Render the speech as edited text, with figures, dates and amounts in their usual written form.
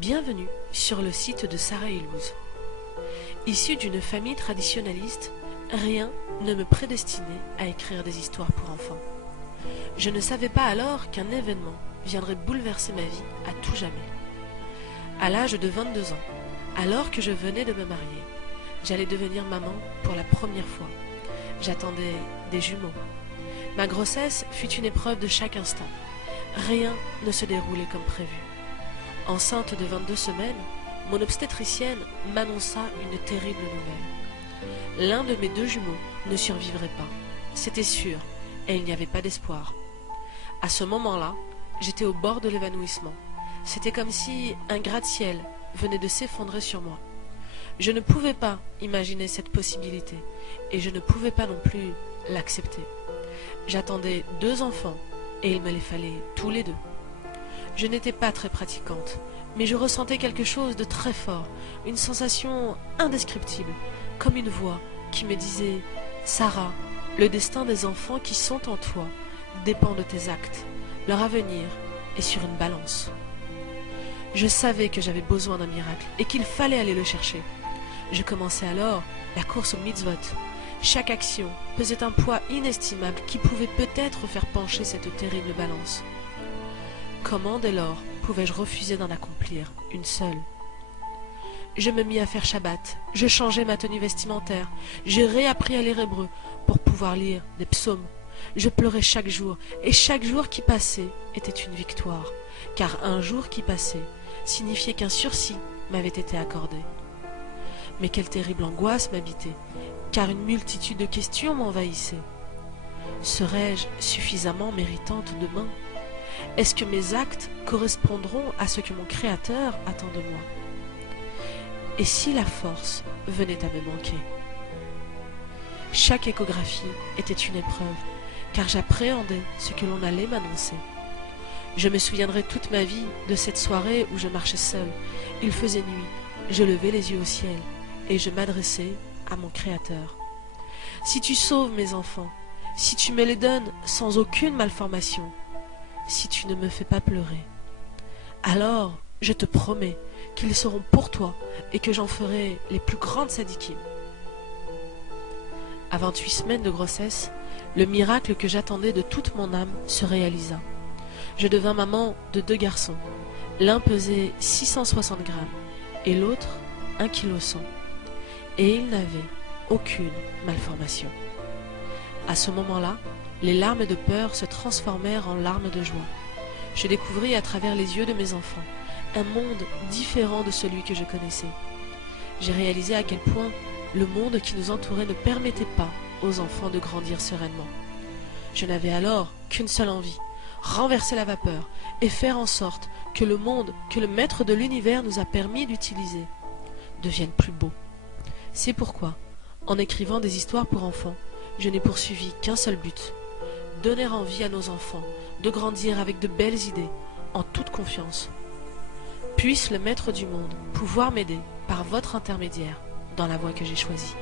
Bienvenue sur le site de Sarah Illouz. Issue d'une famille traditionnaliste, rien ne me prédestinait à écrire des histoires pour enfants. Je ne savais pas alors qu'un événement viendrait bouleverser ma vie à tout jamais. À l'âge de 22 ans, alors que je venais de me marier, j'allais devenir maman pour la première fois. J'attendais des jumeaux. Ma grossesse fut une épreuve de chaque instant. Rien ne se déroulait comme prévu. Enceinte de 22 semaines, mon obstétricienne m'annonça une terrible nouvelle. L'un de mes deux jumeaux ne survivrait pas. C'était sûr, et il n'y avait pas d'espoir. À ce moment-là, j'étais au bord de l'évanouissement. C'était comme si un gratte-ciel venait de s'effondrer sur moi. Je ne pouvais pas imaginer cette possibilité, et je ne pouvais pas non plus l'accepter. J'attendais 2 enfants, et il me les fallait tous les 2. Je n'étais pas très pratiquante, mais je ressentais quelque chose de très fort, une sensation indescriptible, comme une voix qui me disait « Sarah, le destin des enfants qui sont en toi dépend de tes actes, leur avenir est sur une balance. » Je savais que j'avais besoin d'un miracle et qu'il fallait aller le chercher. Je commençais alors la course au mitzvot. Chaque action pesait un poids inestimable qui pouvait peut-être faire pencher cette terrible balance. Comment dès lors pouvais-je refuser d'en accomplir une seule? Je me mis à faire Shabbat, je changeai ma tenue vestimentaire, j'ai réappris à lire hébreu pour pouvoir lire des psaumes. Je pleurais chaque jour, et chaque jour qui passait était une victoire, car un jour qui passait signifiait qu'un sursis m'avait été accordé. Mais quelle terrible angoisse m'habitait, car une multitude de questions m'envahissaient. Serais-je suffisamment méritante demain? Est-ce que mes actes correspondront à ce que mon Créateur attend de moi? Et si la force venait à me manquer? Chaque échographie était une épreuve, car j'appréhendais ce que l'on allait m'annoncer. Je me souviendrai toute ma vie de cette soirée où je marchais seule. Il faisait nuit, je levai les yeux au ciel, et je m'adressai à mon Créateur. Si tu sauves mes enfants, si tu me les donnes sans aucune malformation, si tu ne me fais pas pleurer, alors je te promets qu'ils seront pour toi et que j'en ferai les plus grandes sadikim. À 28 semaines de grossesse, le miracle que j'attendais de toute mon âme se réalisa. Je devins maman de 2 garçons. L'un pesait 660 grammes et l'autre 1,1 kg. Et il n'avait aucune malformation. À ce moment-là, les larmes de peur se transformèrent en larmes de joie. Je découvris à travers les yeux de mes enfants un monde différent de celui que je connaissais. J'ai réalisé à quel point le monde qui nous entourait ne permettait pas aux enfants de grandir sereinement. Je n'avais alors qu'une seule envie, renverser la vapeur et faire en sorte que le monde que le maître de l'univers nous a permis d'utiliser devienne plus beau. C'est pourquoi, en écrivant des histoires pour enfants, je n'ai poursuivi qu'un seul but: donner envie à nos enfants de grandir avec de belles idées, en toute confiance. Puisse le maître du monde pouvoir m'aider par votre intermédiaire dans la voie que j'ai choisie.